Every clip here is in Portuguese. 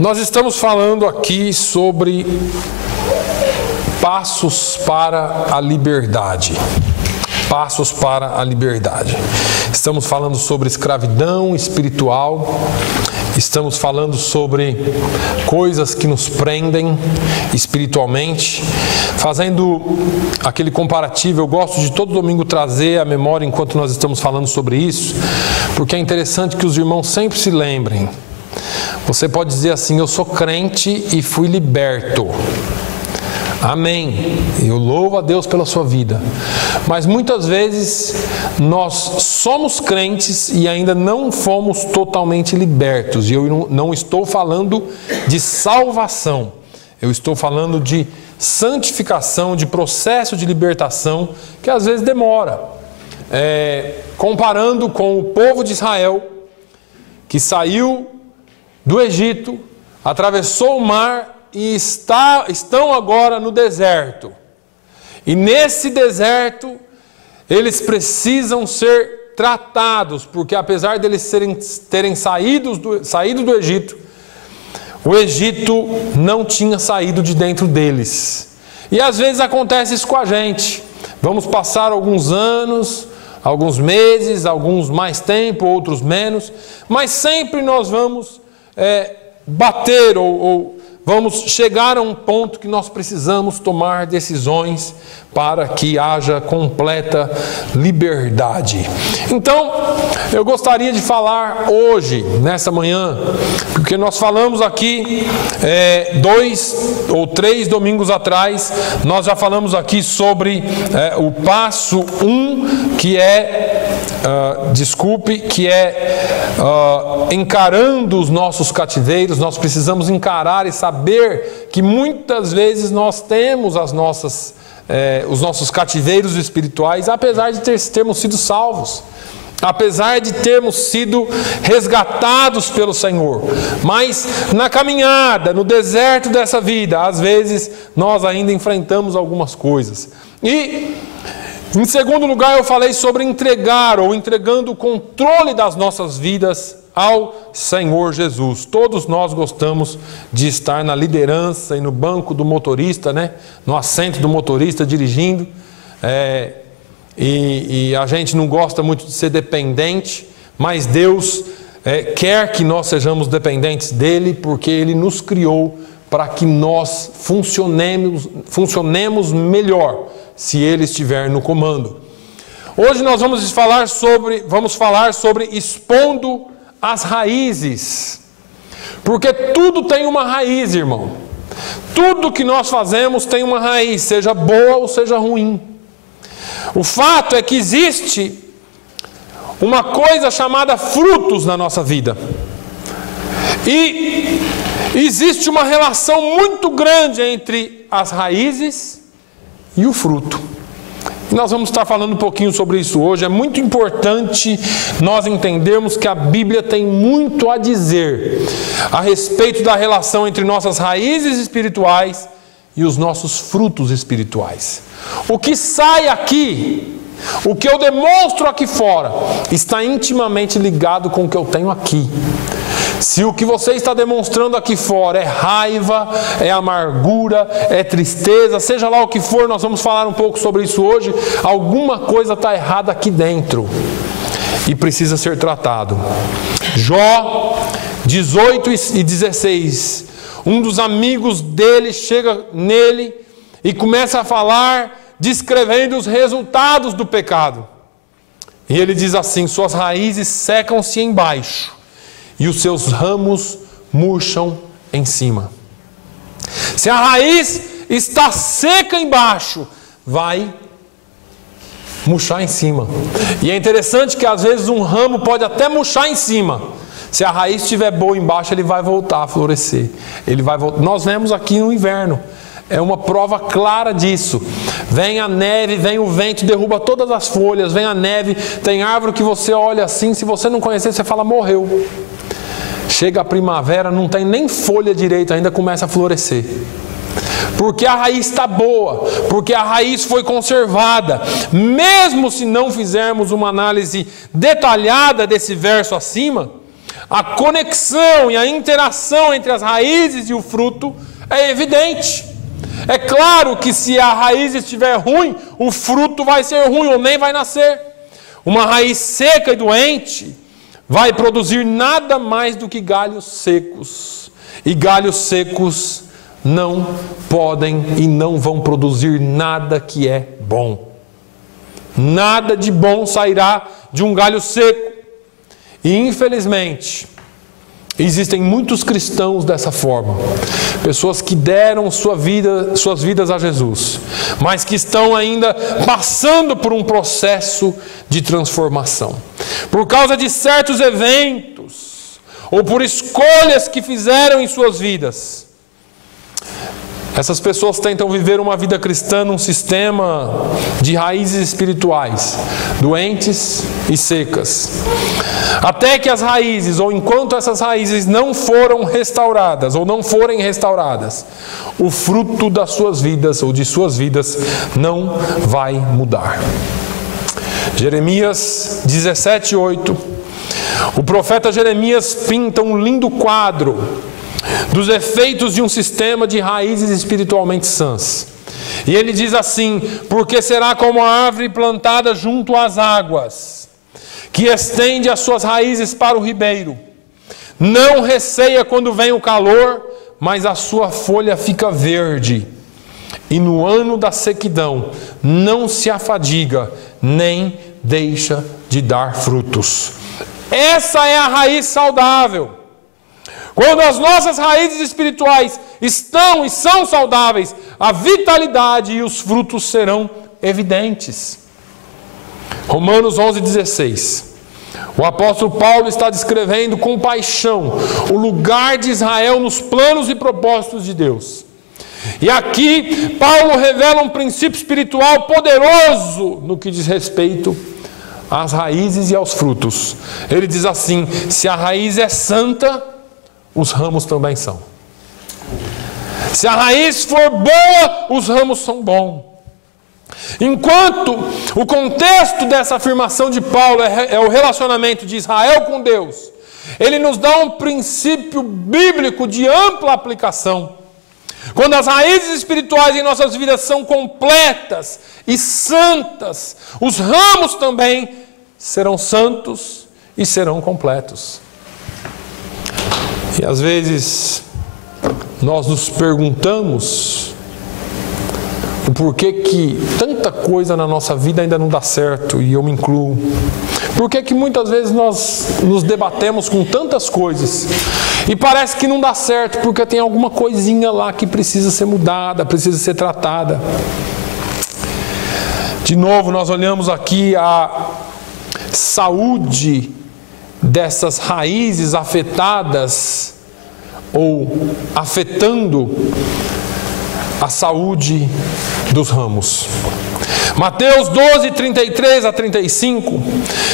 Nós estamos falando aqui sobre passos para a liberdade. Passos para a liberdade. Estamos falando sobre escravidão espiritual. Estamos falando sobre coisas que nos prendem espiritualmente. Fazendo aquele comparativo, eu gosto de todo domingo trazer a memória enquanto nós estamos falando sobre isso, porque é interessante que os irmãos sempre se lembrem. Você pode dizer assim: eu sou crente e fui liberto. Amém. Eu louvo a Deus pela sua vida. Mas muitas vezes nós somos crentes e ainda não fomos totalmente libertos. E eu não estou falando de salvação. Eu estou falando de santificação, de processo de libertação, que às vezes demora. Comparando com o povo de Israel, que saiu do Egito, atravessou o mar e estão agora no deserto. E nesse deserto, eles precisam ser tratados, porque apesar deles terem saído do Egito, o Egito não tinha saído de dentro deles. E às vezes acontece isso com a gente. Vamos passar alguns anos, alguns meses, alguns mais tempo, outros menos, mas sempre nós vamos bater ou vamos chegar a um ponto que nós precisamos tomar decisões para que haja completa liberdade. Então, eu gostaria de falar hoje, nessa manhã, porque nós falamos aqui 2 ou 3 domingos atrás, nós já falamos aqui sobre o passo 1, que é, encarando os nossos cativeiros. Nós precisamos encarar e saber que muitas vezes nós temos os nossos cativeiros espirituais, apesar de termos sido salvos, apesar de termos sido resgatados pelo Senhor. Mas na caminhada, no deserto dessa vida, às vezes nós ainda enfrentamos algumas coisas. E em segundo lugar, eu falei sobre entregar ou entregando o controle das nossas vidas ao Senhor Jesus. Todos nós gostamos de estar na liderança e no banco do motorista, né? No assento do motorista dirigindo. E a gente não gosta muito de ser dependente, mas Deus quer que nós sejamos dependentes dEle, porque Ele nos criou para que nós funcionemos melhor se Ele estiver no comando. Hoje nós vamos falar sobre expondo as raízes, porque tudo tem uma raiz, irmão. Tudo que nós fazemos tem uma raiz, seja boa ou seja ruim. O fato é que existe uma coisa chamada frutos na nossa vida, e existe uma relação muito grande entre as raízes e o fruto. Nós vamos estar falando um pouquinho sobre isso hoje. É muito importante nós entendermos que a Bíblia tem muito a dizer a respeito da relação entre nossas raízes espirituais e os nossos frutos espirituais. O que sai aqui, o que eu demonstro aqui fora, está intimamente ligado com o que eu tenho aqui. Se o que você está demonstrando aqui fora é raiva, é amargura, é tristeza, seja lá o que for, nós vamos falar um pouco sobre isso hoje, alguma coisa está errada aqui dentro e precisa ser tratado. Jó 18 e 16, um dos amigos dele chega nele e começa a falar, descrevendo os resultados do pecado. E ele diz assim: suas raízes secam-se embaixo e os seus ramos murcham em cima. Se a raiz está seca embaixo, vai murchar em cima. E é interessante que às vezes um ramo pode até murchar em cima. Se a raiz estiver boa embaixo, ele vai voltar a florescer. Nós vemos aqui no inverno. É uma prova clara disso. Vem a neve, vem o vento, derruba todas as folhas, vem a neve. Tem árvore que você olha assim, se você não conhecer, você fala: morreu. Chega a primavera, não tem nem folha direito, ainda começa a florescer. Porque a raiz está boa, porque a raiz foi conservada. Mesmo se não fizermos uma análise detalhada desse verso acima, a conexão e a interação entre as raízes e o fruto é evidente. É claro que se a raiz estiver ruim, o fruto vai ser ruim ou nem vai nascer. Uma raiz seca e doente vai produzir nada mais do que galhos secos. E galhos secos não podem e não vão produzir nada que é bom. Nada de bom sairá de um galho seco. E infelizmente, existem muitos cristãos dessa forma. Pessoas que deram suas vidas a Jesus, mas que estão ainda passando por um processo de transformação. Por causa de certos eventos, ou por escolhas que fizeram em suas vidas. Essas pessoas tentam viver uma vida cristã num sistema de raízes espirituais, doentes e secas. Até que as raízes, ou enquanto essas raízes não foram restauradas, ou não forem restauradas, o fruto das suas vidas, ou de suas vidas, não vai mudar. Jeremias 17:8. O profeta Jeremias pinta um lindo quadro dos efeitos de um sistema de raízes espiritualmente sãs. E ele diz assim: porque será como a árvore plantada junto às águas, que estende as suas raízes para o ribeiro. Não receia quando vem o calor, mas a sua folha fica verde. E no ano da sequidão não se afadiga, nem deixa de dar frutos. Essa é a raiz saudável. Quando as nossas raízes espirituais estão e são saudáveis, a vitalidade e os frutos serão evidentes. Romanos 11:16. O apóstolo Paulo está descrevendo com paixão o lugar de Israel nos planos e propósitos de Deus. E aqui Paulo revela um princípio espiritual poderoso no que diz respeito às raízes e aos frutos. Ele diz assim: se a raiz é santa, os ramos também são. Se a raiz for boa, os ramos são bons. Enquanto o contexto dessa afirmação de Paulo é o relacionamento de Israel com Deus, ele nos dá um princípio bíblico de ampla aplicação. Quando as raízes espirituais em nossas vidas são completas e santas, os ramos também serão santos e serão completos. E às vezes nós nos perguntamos o porquê que tanta coisa na nossa vida ainda não dá certo, e eu me incluo. Por que muitas vezes nós nos debatemos com tantas coisas e parece que não dá certo porque tem alguma coisinha lá que precisa ser mudada, precisa ser tratada. De novo, nós olhamos aqui a saúde dessas raízes afetadas ou afetando a saúde dos ramos. Mateus 12, 33 a 35,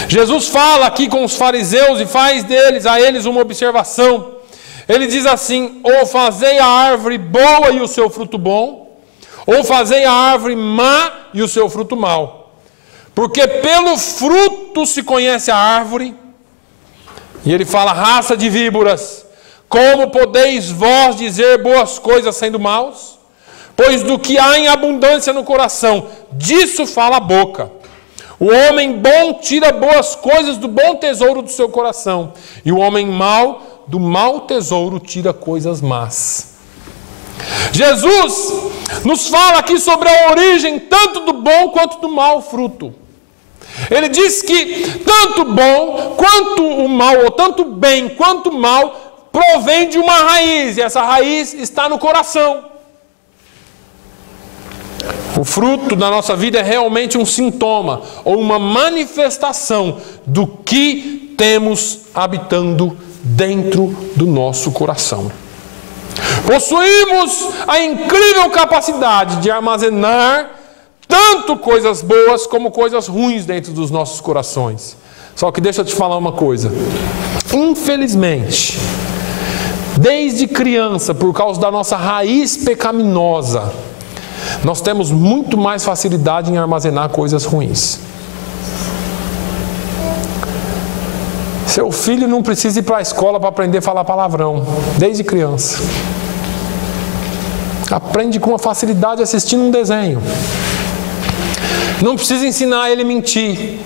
Jesus fala aqui com os fariseus e faz a eles uma observação. Ele diz assim: ou fazei a árvore boa e o seu fruto bom, ou fazei a árvore má e o seu fruto mau. Porque pelo fruto se conhece a árvore. E ele fala: raça de víboras, como podeis vós dizer boas coisas sendo maus? Pois do que há em abundância no coração, disso fala a boca. O homem bom tira boas coisas do bom tesouro do seu coração, e o homem mau, do mau tesouro, tira coisas más. Jesus nos fala aqui sobre a origem tanto do bom quanto do mau fruto. Ele diz que tanto bom quanto o mal, ou tanto bem quanto o mal, provém de uma raiz, e essa raiz está no coração. O fruto da nossa vida é realmente um sintoma, ou uma manifestação do que temos habitando dentro do nosso coração. Possuímos a incrível capacidade de armazenar tanto coisas boas como coisas ruins dentro dos nossos corações. Só que deixa eu te falar uma coisa. Infelizmente, desde criança, por causa da nossa raiz pecaminosa, nós temos muito mais facilidade em armazenar coisas ruins. Seu filho não precisa ir para a escola para aprender a falar palavrão, desde criança. Aprende com uma facilidade assistindo um desenho. Não precisa ensinar ele a mentir.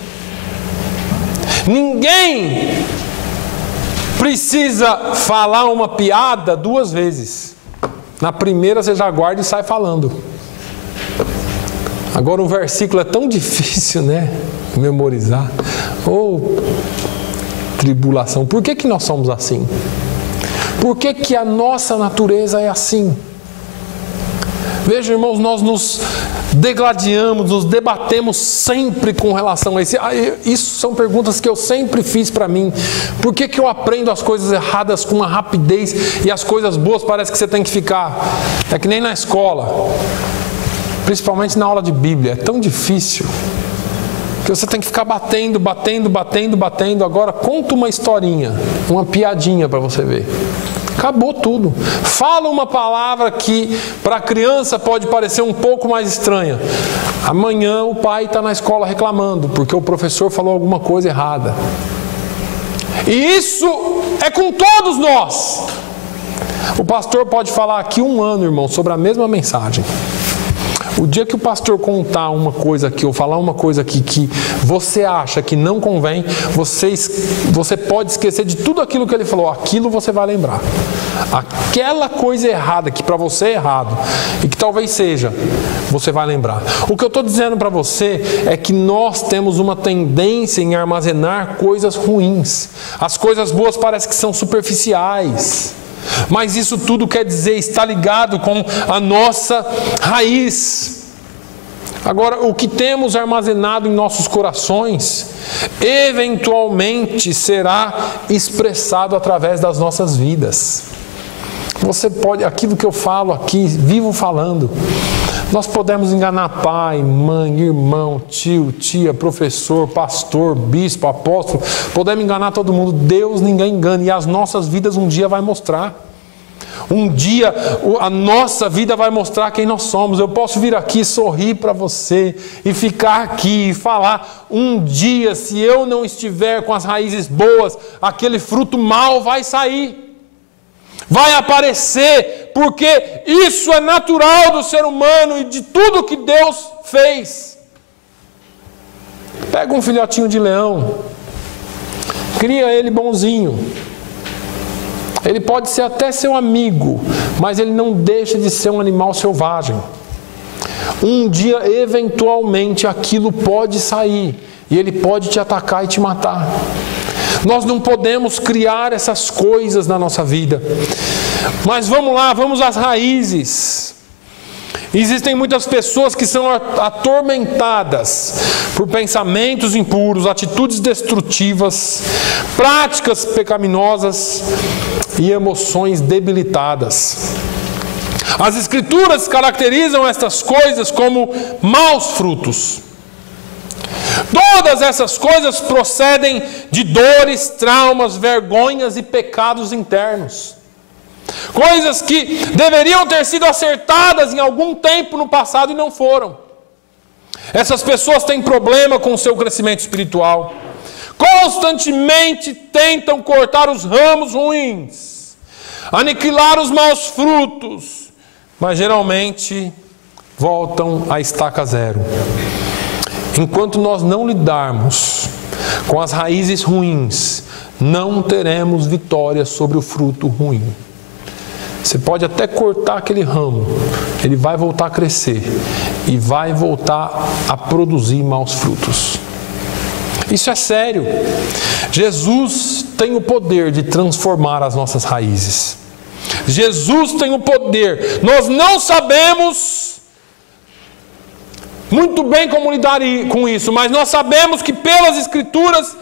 Ninguém precisa falar uma piada 2 vezes. Na primeira você já guarda e sai falando. Agora o versículo é tão difícil, né? Memorizar. Tribulação. Por que nós somos assim? Por que a nossa natureza é assim? Veja, irmãos, nós nos degladiamos, nos debatemos sempre com relação a isso. Isso são perguntas que eu sempre fiz para mim. Por que eu aprendo as coisas erradas com uma rapidez e as coisas boas parece que você tem que ficar? É que nem na escola, principalmente na aula de Bíblia, é tão difícil que você tem que ficar batendo. Agora conta uma historinha, uma piadinha para você ver. Acabou tudo. Fala uma palavra que para a criança pode parecer um pouco mais estranha. Amanhã o pai está na escola reclamando porque o professor falou alguma coisa errada. E isso é com todos nós. O pastor pode falar aqui 1 ano, irmão, sobre a mesma mensagem. O dia que o pastor contar uma coisa aqui, ou falar uma coisa aqui que você acha que não convém, você pode esquecer de tudo aquilo que ele falou. Aquilo você vai lembrar. Aquela coisa errada que para você é errado e que talvez seja, você vai lembrar. O que eu estou dizendo para você é que nós temos uma tendência em armazenar coisas ruins. As coisas boas parecem que são superficiais. Mas isso tudo quer dizer, está ligado com a nossa raiz. Agora, o que temos armazenado em nossos corações, eventualmente será expressado através das nossas vidas. Você pode, aquilo que eu falo aqui, vivo falando, nós podemos enganar pai, mãe, irmão, tio, tia, professor, pastor, bispo, apóstolo, podemos enganar todo mundo. Deus ninguém engana, e as nossas vidas um dia vai mostrar. Um dia a nossa vida vai mostrar quem nós somos. Eu posso vir aqui sorrir para você e ficar aqui e falar. Um dia, se eu não estiver com as raízes boas, aquele fruto mau vai sair. Vai aparecer, porque isso é natural do ser humano e de tudo que Deus fez. Pega um filhotinho de leão, cria ele bonzinho. Ele pode ser até seu amigo, mas ele não deixa de ser um animal selvagem. Um dia, eventualmente, aquilo pode sair e ele pode te atacar e te matar. Nós não podemos criar essas coisas na nossa vida. Mas vamos lá, vamos às raízes. Existem muitas pessoas que são atormentadas por pensamentos impuros, atitudes destrutivas, práticas pecaminosas e emoções debilitadas. As Escrituras caracterizam estas coisas como maus frutos. Todas essas coisas procedem de dores, traumas, vergonhas e pecados internos. Coisas que deveriam ter sido acertadas em algum tempo no passado e não foram. Essas pessoas têm problema com o seu crescimento espiritual. Constantemente tentam cortar os ramos ruins, aniquilar os maus frutos, mas geralmente voltam à estaca zero. Enquanto nós não lidarmos com as raízes ruins, não teremos vitória sobre o fruto ruim. Você pode até cortar aquele ramo, ele vai voltar a crescer e vai voltar a produzir maus frutos. Isso é sério. Jesus tem o poder de transformar as nossas raízes. Jesus tem o poder. Nós não sabemos muito bem como lidar com isso, mas nós sabemos que pelas Escrituras,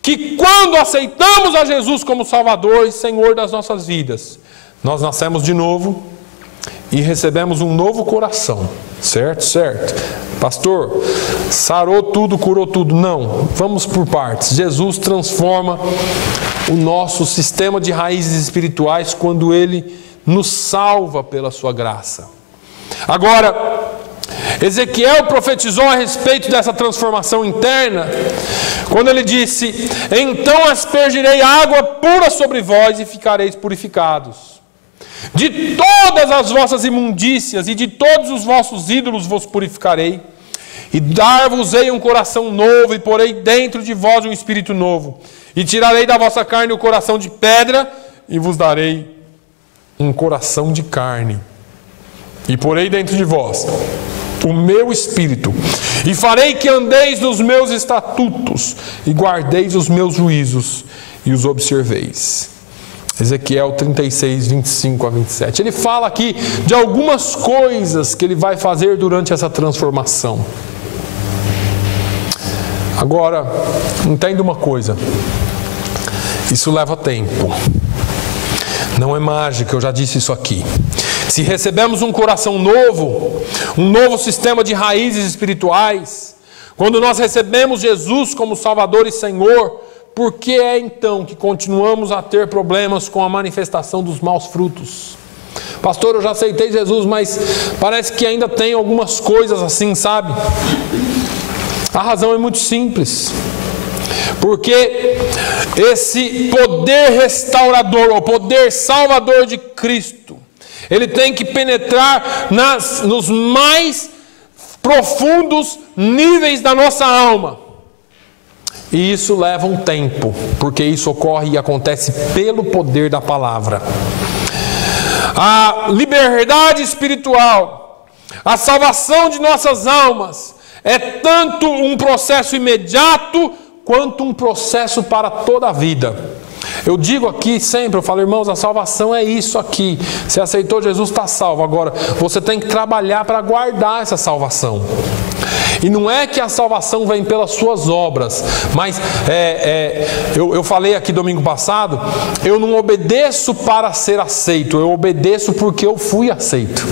que quando aceitamos a Jesus como Salvador e Senhor das nossas vidas, nós nascemos de novo e recebemos um novo coração. Certo? Certo. Pastor, sarou tudo, curou tudo. Não, vamos por partes. Jesus transforma o nosso sistema de raízes espirituais quando Ele nos salva pela sua graça. Agora, Ezequiel profetizou a respeito dessa transformação interna, quando ele disse: então aspergirei água pura sobre vós e ficareis purificados. De todas as vossas imundícias e de todos os vossos ídolos vos purificarei, e dar-vos-ei um coração novo, e porei dentro de vós um espírito novo, e tirarei da vossa carne o coração de pedra, e vos darei um coração de carne, e porei dentro de vós o meu espírito, e farei que andeis nos meus estatutos, e guardeis os meus juízos, e os observeis. Ezequiel 36, 25 a 27. Ele fala aqui de algumas coisas que ele vai fazer durante essa transformação. Agora, entenda uma coisa: isso leva tempo, não é mágica, eu já disse isso aqui. Se recebemos um coração novo, um novo sistema de raízes espirituais, quando nós recebemos Jesus como Salvador e Senhor, por que é então que continuamos a ter problemas com a manifestação dos maus frutos? Pastor, eu já aceitei Jesus, mas parece que ainda tem algumas coisas assim, sabe? A razão é muito simples. Porque esse poder restaurador, o poder salvador de Cristo, ele tem que penetrar nos mais profundos níveis da nossa alma. E isso leva um tempo, porque isso ocorre e acontece pelo poder da palavra. A liberdade espiritual, a salvação de nossas almas, é tanto um processo imediato, quanto um processo para toda a vida. Eu digo aqui sempre, eu falo, irmãos, a salvação é isso aqui. Você aceitou Jesus, está salvo. Agora, você tem que trabalhar para guardar essa salvação. E não é que a salvação vem pelas suas obras, mas eu falei aqui domingo passado, eu não obedeço para ser aceito, eu obedeço porque eu fui aceito.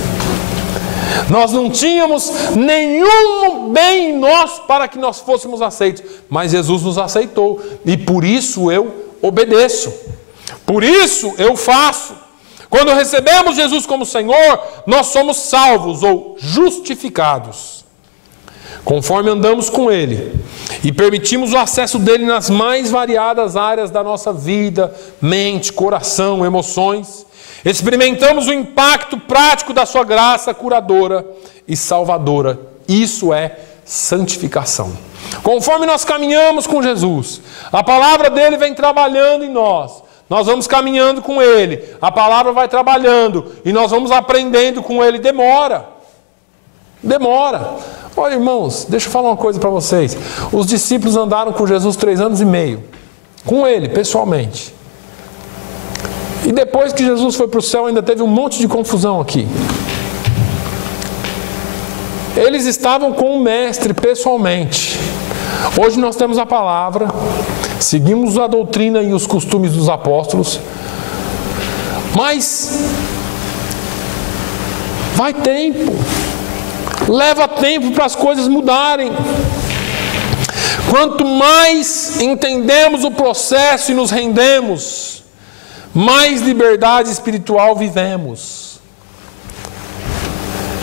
Nós não tínhamos nenhum bem em nós para que nós fôssemos aceitos, mas Jesus nos aceitou, e por isso eu obedeço, por isso eu faço. Quando recebemos Jesus como Senhor, nós somos salvos ou justificados, conforme andamos com Ele e permitimos o acesso dEle nas mais variadas áreas da nossa vida, mente, coração, emoções. Experimentamos o impacto prático da sua graça curadora e salvadora. Isso é santificação. Conforme nós caminhamos com Jesus, a palavra dele vem trabalhando em nós. Nós vamos caminhando com ele, a palavra vai trabalhando e nós vamos aprendendo com ele. Demora. Olha, irmãos, deixa eu falar uma coisa para vocês. Os discípulos andaram com Jesus 3 anos e meio, com ele, pessoalmente. E depois que Jesus foi para o céu, ainda teve um monte de confusão aqui. Eles estavam com o mestre pessoalmente. Hoje nós temos a palavra, seguimos a doutrina e os costumes dos apóstolos, mas vai tempo, leva tempo para as coisas mudarem. Quanto mais entendemos o processo e nos rendemos, mais liberdade espiritual vivemos.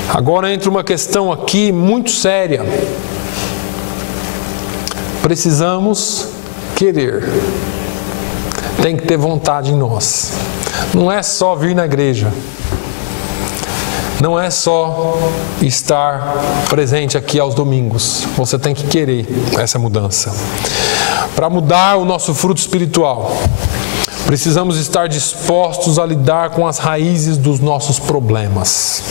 Agora entra uma questão aqui muito séria. Precisamos querer. Tem que ter vontade em nós. Não é só vir na igreja. Não é só estar presente aqui aos domingos. Você tem que querer essa mudança. Para mudar o nosso fruto espiritual, precisamos estar dispostos a lidar com as raízes dos nossos problemas.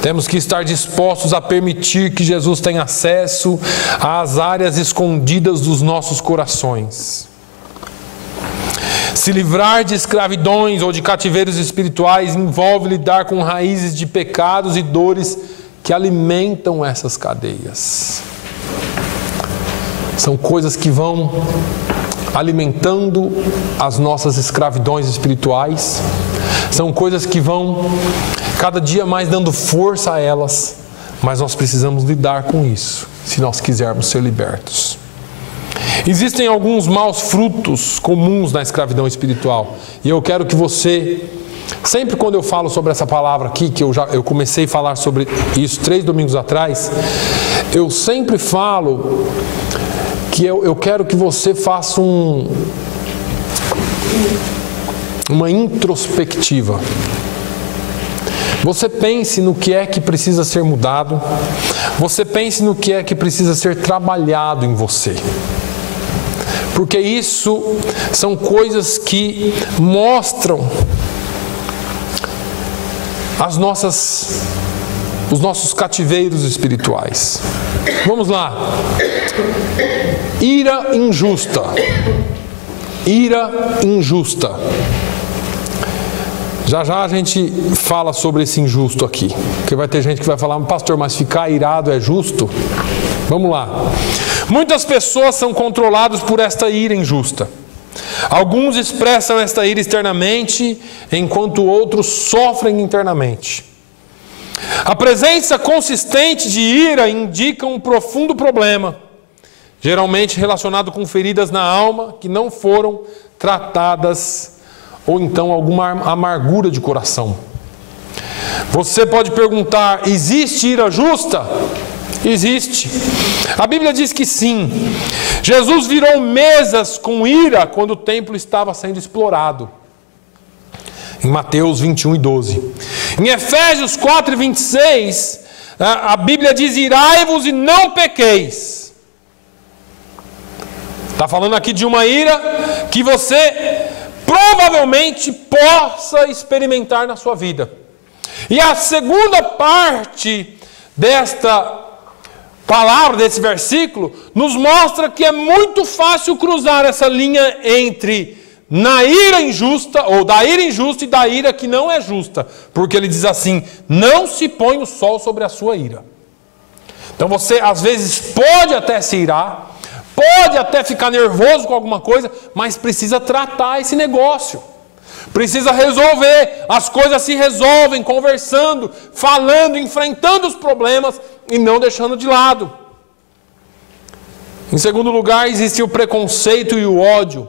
Temos que estar dispostos a permitir que Jesus tenha acesso às áreas escondidas dos nossos corações. Se livrar de escravidões ou de cativeiros espirituais envolve lidar com raízes de pecados e dores que alimentam essas cadeias. São coisas que vão alimentando as nossas escravidões espirituais. São coisas que vão cada dia mais dando força a elas, mas nós precisamos lidar com isso, se nós quisermos ser libertos. Existem alguns maus frutos comuns na escravidão espiritual, e eu quero que você sempre quando eu falo sobre essa palavra aqui, que eu comecei a falar sobre isso 3 domingos atrás, eu sempre falo que eu quero que você faça uma introspectiva. Você pense no que é que precisa ser mudado, você pense no que é que precisa ser trabalhado em você. Porque isso são coisas que mostram os nossos cativeiros espirituais. Vamos lá. Ira injusta. Ira injusta. Já já a gente fala sobre esse injusto aqui. Porque vai ter gente que vai falar, pastor, mas ficar irado é justo? Vamos lá. Muitas pessoas são controladas por esta ira injusta. Alguns expressam esta ira externamente, enquanto outros sofrem internamente. A presença consistente de ira indica um profundo problema, geralmente relacionado com feridas na alma que não foram tratadas, ou então alguma amargura de coração. Você pode perguntar, existe ira justa? Existe. A Bíblia diz que sim. Jesus virou mesas com ira quando o templo estava sendo explorado. Em Mateus 21:12. Em Efésios 4:26, a Bíblia diz, irai-vos e não pequeis. Está falando aqui de uma ira que você provavelmente possa experimentar na sua vida. E a segunda parte desta palavra, desse versículo, nos mostra que é muito fácil cruzar essa linha entre na ira injusta, ou da ira injusta e da ira que não é justa. Porque ele diz assim, não se põe o sol sobre a sua ira. Então você às vezes pode até se irar, pode até ficar nervoso com alguma coisa, mas precisa tratar esse negócio. Precisa resolver. As coisas se resolvem conversando, falando, enfrentando os problemas e não deixando de lado. Em segundo lugar, existe o preconceito e o ódio.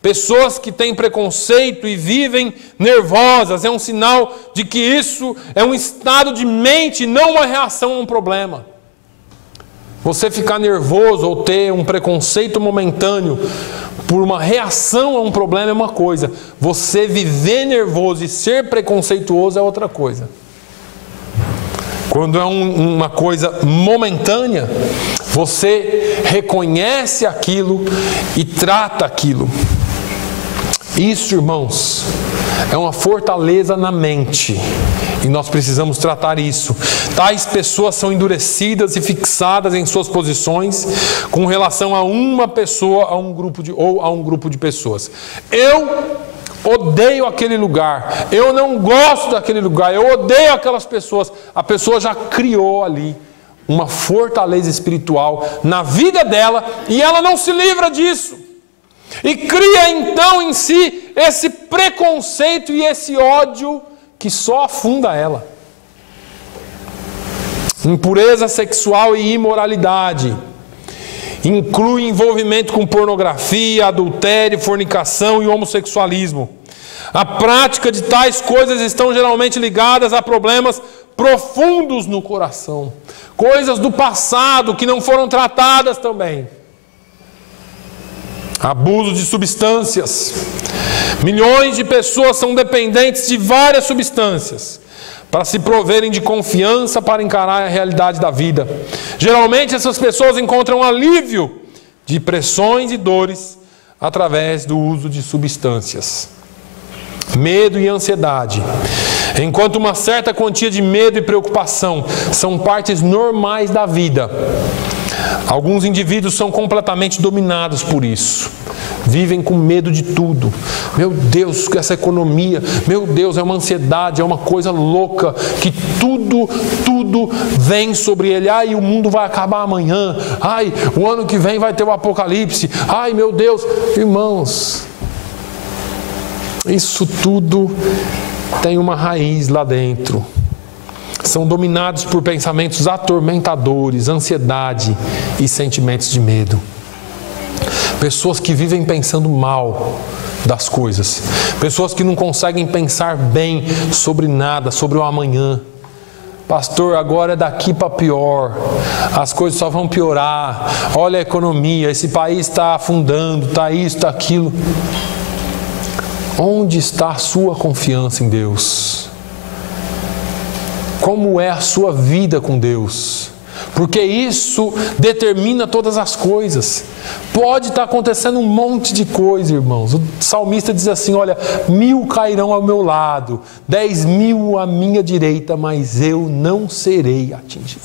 Pessoas que têm preconceito e vivem nervosas é um sinal de que isso é um estado de mente, não uma reação a um problema. Você ficar nervoso ou ter um preconceito momentâneo por uma reação a um problema é uma coisa. Você viver nervoso e ser preconceituoso é outra coisa. Quando é uma coisa momentânea, você reconhece aquilo e trata aquilo. Isso, irmãos, é uma fortaleza na mente. E nós precisamos tratar isso. Tais pessoas são endurecidas e fixadas em suas posições com relação a uma pessoa, a um grupo de pessoas. Eu odeio aquele lugar. Eu não gosto daquele lugar. Eu odeio aquelas pessoas. A pessoa já criou ali uma fortaleza espiritual na vida dela e ela não se livra disso. E cria então em si esse preconceito e esse ódio que só afunda ela. Impureza sexual e imoralidade inclui envolvimento com pornografia, adultério, fornicação e homossexualismo. A prática de tais coisas estão geralmente ligadas a problemas profundos no coração, coisas do passado que não foram tratadas também. Abuso de substâncias. Milhões de pessoas são dependentes de várias substâncias para se proverem de confiança para encarar a realidade da vida. Geralmente essas pessoas encontram alívio de pressões e dores através do uso de substâncias. Medo e ansiedade. Enquanto uma certa quantia de medo e preocupação são partes normais da vida, alguns indivíduos são completamente dominados por isso. Vivem com medo de tudo. Meu Deus, essa economia, meu Deus, é uma ansiedade, é uma coisa louca, que tudo vem sobre ele. Ai, o mundo vai acabar amanhã. Ai, o ano que vem vai ter o apocalipse. Ai, meu Deus. Irmãos, isso tudo tem uma raiz lá dentro. São dominados por pensamentos atormentadores, ansiedade e sentimentos de medo. Pessoas que vivem pensando mal das coisas. Pessoas que não conseguem pensar bem sobre nada, sobre o amanhã. Pastor, agora é daqui para pior. As coisas só vão piorar. Olha a economia, esse país está afundando, está isso, está aquilo. Onde está a sua confiança em Deus? Como é a sua vida com Deus? Porque isso determina todas as coisas. Pode estar acontecendo um monte de coisa, irmãos. O salmista diz assim, olha, 1000 cairão ao meu lado, 10.000 à minha direita, mas eu não serei atingido.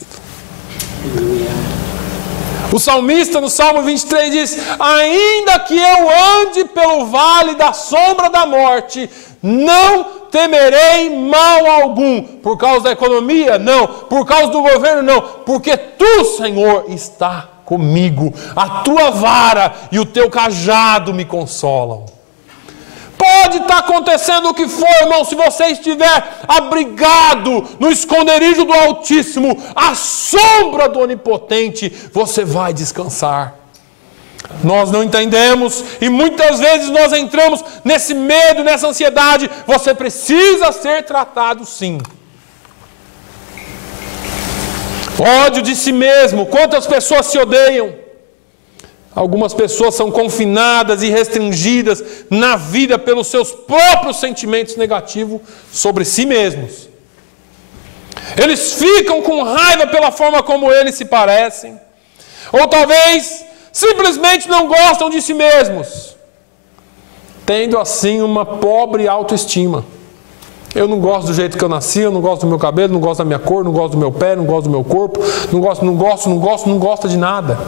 O salmista no Salmo 23 diz, ainda que eu ande pelo vale da sombra da morte, não temerei mal algum. Por causa da economia? Não. Por causa do governo? Não. Porque tu, Senhor, está comigo. A tua vara e o teu cajado me consolam. Pode estar acontecendo o que for, irmão, se você estiver abrigado no esconderijo do Altíssimo, à sombra do Onipotente, você vai descansar. Nós não entendemos e muitas vezes nós entramos nesse medo, nessa ansiedade. Você precisa ser tratado sim. Ódio de si mesmo. Quantas pessoas se odeiam? Algumas pessoas são confinadas e restringidas na vida pelos seus próprios sentimentos negativos sobre si mesmos. Eles ficam com raiva pela forma como eles se parecem. Ou talvez simplesmente não gostam de si mesmos, tendo assim uma pobre autoestima. Eu não gosto do jeito que eu nasci, eu não gosto do meu cabelo, não gosto da minha cor, não gosto do meu pé, não gosto do meu corpo, não gosta de nada.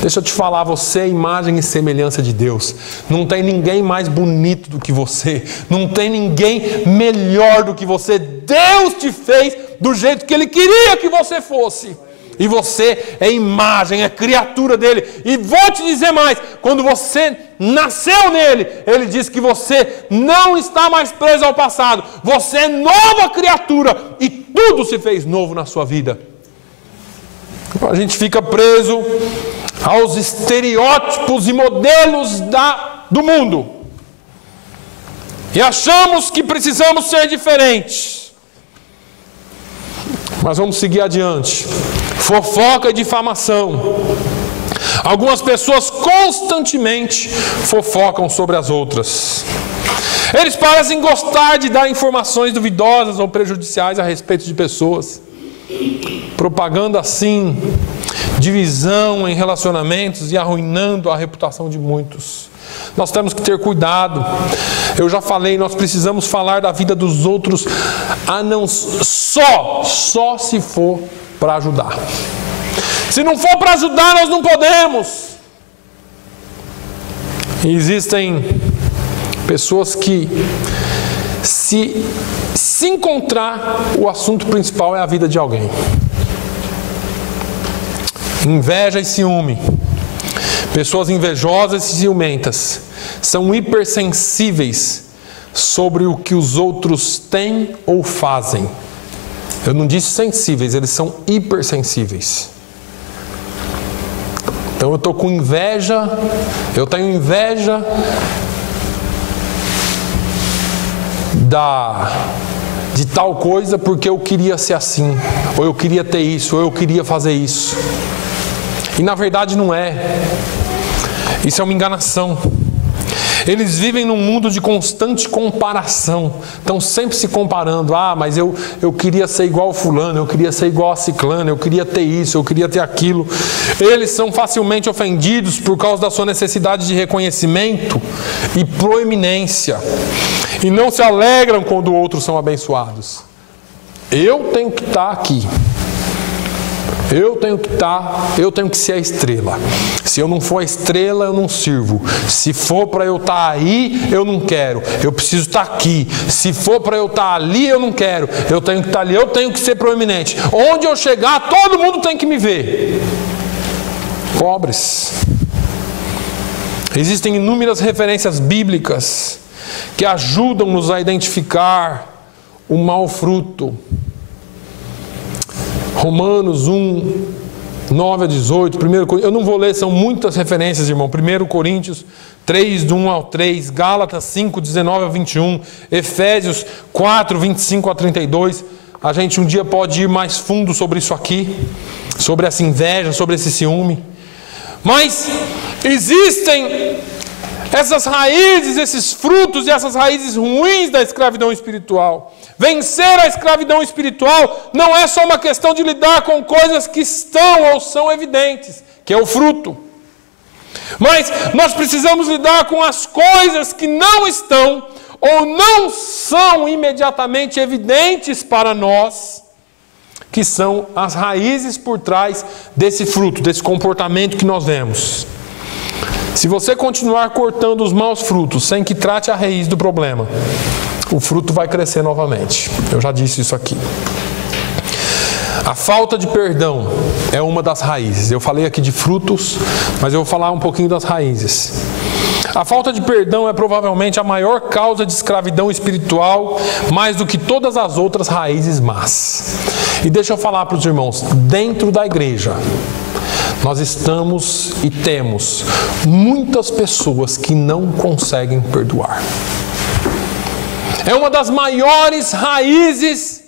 Deixa eu te falar, você é imagem e semelhança de Deus. Não tem ninguém mais bonito do que você, não tem ninguém melhor do que você. Deus te fez do jeito que Ele queria que você fosse. E você é imagem, é criatura dele. E vou te dizer mais, quando você nasceu nele, ele diz que você não está mais preso ao passado. Você é nova criatura e tudo se fez novo na sua vida. A gente fica preso aos estereótipos e modelos do mundo. E achamos que precisamos ser diferentes. Mas vamos seguir adiante. Fofoca e difamação. Algumas pessoas constantemente fofocam sobre as outras. Eles parecem gostar de dar informações duvidosas ou prejudiciais a respeito de pessoas, propagando assim divisão em relacionamentos e arruinando a reputação de muitos. Nós temos que ter cuidado. Eu já falei, nós precisamos falar da vida dos outros a não só se for para ajudar. Se não for para ajudar, nós não podemos. E existem pessoas que se encontrar, o assunto principal é a vida de alguém. Inveja e ciúme. Pessoas invejosas e ciumentas são hipersensíveis sobre o que os outros têm ou fazem. Eu não disse sensíveis, eles são hipersensíveis. Então eu estou com inveja, eu tenho inveja de tal coisa porque eu queria ser assim, ou eu queria ter isso, ou eu queria fazer isso. E na verdade não é. Isso é uma enganação. Eles vivem num mundo de constante comparação. Estão sempre se comparando. Ah, mas eu queria ser igual a fulano, eu queria ser igual a ciclano, eu queria ter isso, eu queria ter aquilo. Eles são facilmente ofendidos por causa da sua necessidade de reconhecimento e proeminência. E não se alegram quando outros são abençoados. Eu tenho que estar aqui. Eu tenho que ser a estrela. Se eu não for a estrela, eu não sirvo. Se for para eu estar aí, eu não quero. Eu preciso estar aqui. Se for para eu estar ali, eu não quero. Eu tenho que estar ali, eu tenho que ser proeminente. Onde eu chegar, todo mundo tem que me ver. Pobres. Existem inúmeras referências bíblicas que ajudam-nos a identificar o mau fruto. Romanos 1, 9 a 18, 1 Coríntios, eu não vou ler, são muitas referências, irmão. 1 Coríntios 3, do 1 ao 3, Gálatas 5, 19 a 21, Efésios 4, 25 a 32. A gente um dia pode ir mais fundo sobre isso aqui, sobre essa inveja, sobre esse ciúme. Mas existem essas raízes, esses frutos e essas raízes ruins da escravidão espiritual. Vencer a escravidão espiritual não é só uma questão de lidar com coisas que estão ou são evidentes, que é o fruto. Mas nós precisamos lidar com as coisas que não estão ou não são imediatamente evidentes para nós, que são as raízes por trás desse fruto, desse comportamento que nós vemos. Se você continuar cortando os maus frutos sem que trate a raiz do problema, o fruto vai crescer novamente. Eu já disse isso aqui. A falta de perdão é uma das raízes. Eu falei aqui de frutos, mas eu vou falar um pouquinho das raízes. A falta de perdão é provavelmente a maior causa de escravidão espiritual, mais do que todas as outras raízes más. E deixa eu falar para os irmãos, dentro da igreja, nós estamos e temos muitas pessoas que não conseguem perdoar. É uma das maiores raízes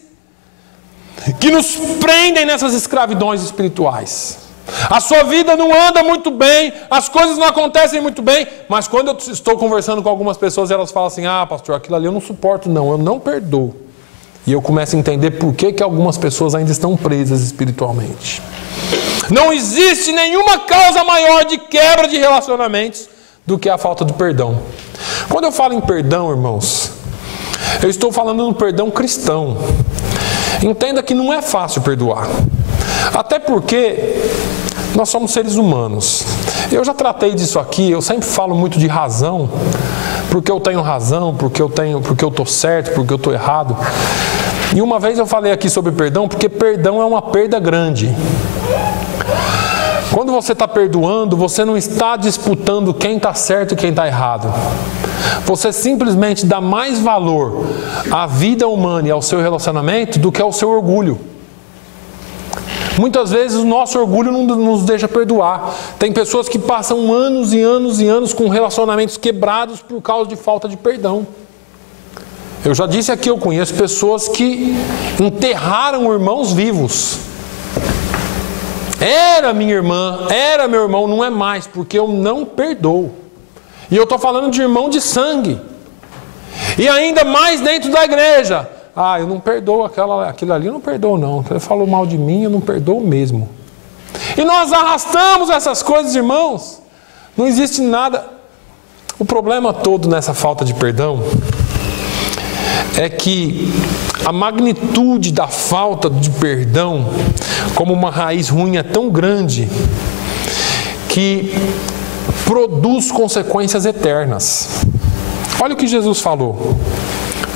que nos prendem nessas escravidões espirituais. A sua vida não anda muito bem, as coisas não acontecem muito bem, mas quando eu estou conversando com algumas pessoas, elas falam assim: ah, pastor, aquilo ali eu não suporto não, eu não perdoo. E eu começo a entender por que algumas pessoas ainda estão presas espiritualmente. Não existe nenhuma causa maior de quebra de relacionamentos do que a falta de perdão. Quando eu falo em perdão, irmãos, eu estou falando no perdão cristão. Entenda que não é fácil perdoar. Até porque nós somos seres humanos. Eu já tratei disso aqui, eu sempre falo muito de razão, porque eu tenho razão, porque eu estou certo, porque eu estou errado. E uma vez eu falei aqui sobre perdão, porque perdão é uma perda grande. Quando você está perdoando, você não está disputando quem está certo e quem está errado. Você simplesmente dá mais valor à vida humana e ao seu relacionamento do que ao seu orgulho. Muitas vezes o nosso orgulho não nos deixa perdoar. Tem pessoas que passam anos e anos e anos com relacionamentos quebrados por causa de falta de perdão. Eu já disse aqui, eu conheço pessoas que enterraram irmãos vivos. Era minha irmã, era meu irmão, não é mais, porque eu não perdoo. E eu estou falando de irmão de sangue. E ainda mais dentro da igreja. Ah, eu não perdoo aquilo ali, eu não perdoo não. Ele falou mal de mim, eu não perdoo mesmo. E nós arrastamos essas coisas, irmãos. Não existe nada. O problema todo nessa falta de perdão é que a magnitude da falta de perdão como uma raiz ruim é tão grande que produz consequências eternas. Olha o que Jesus falou.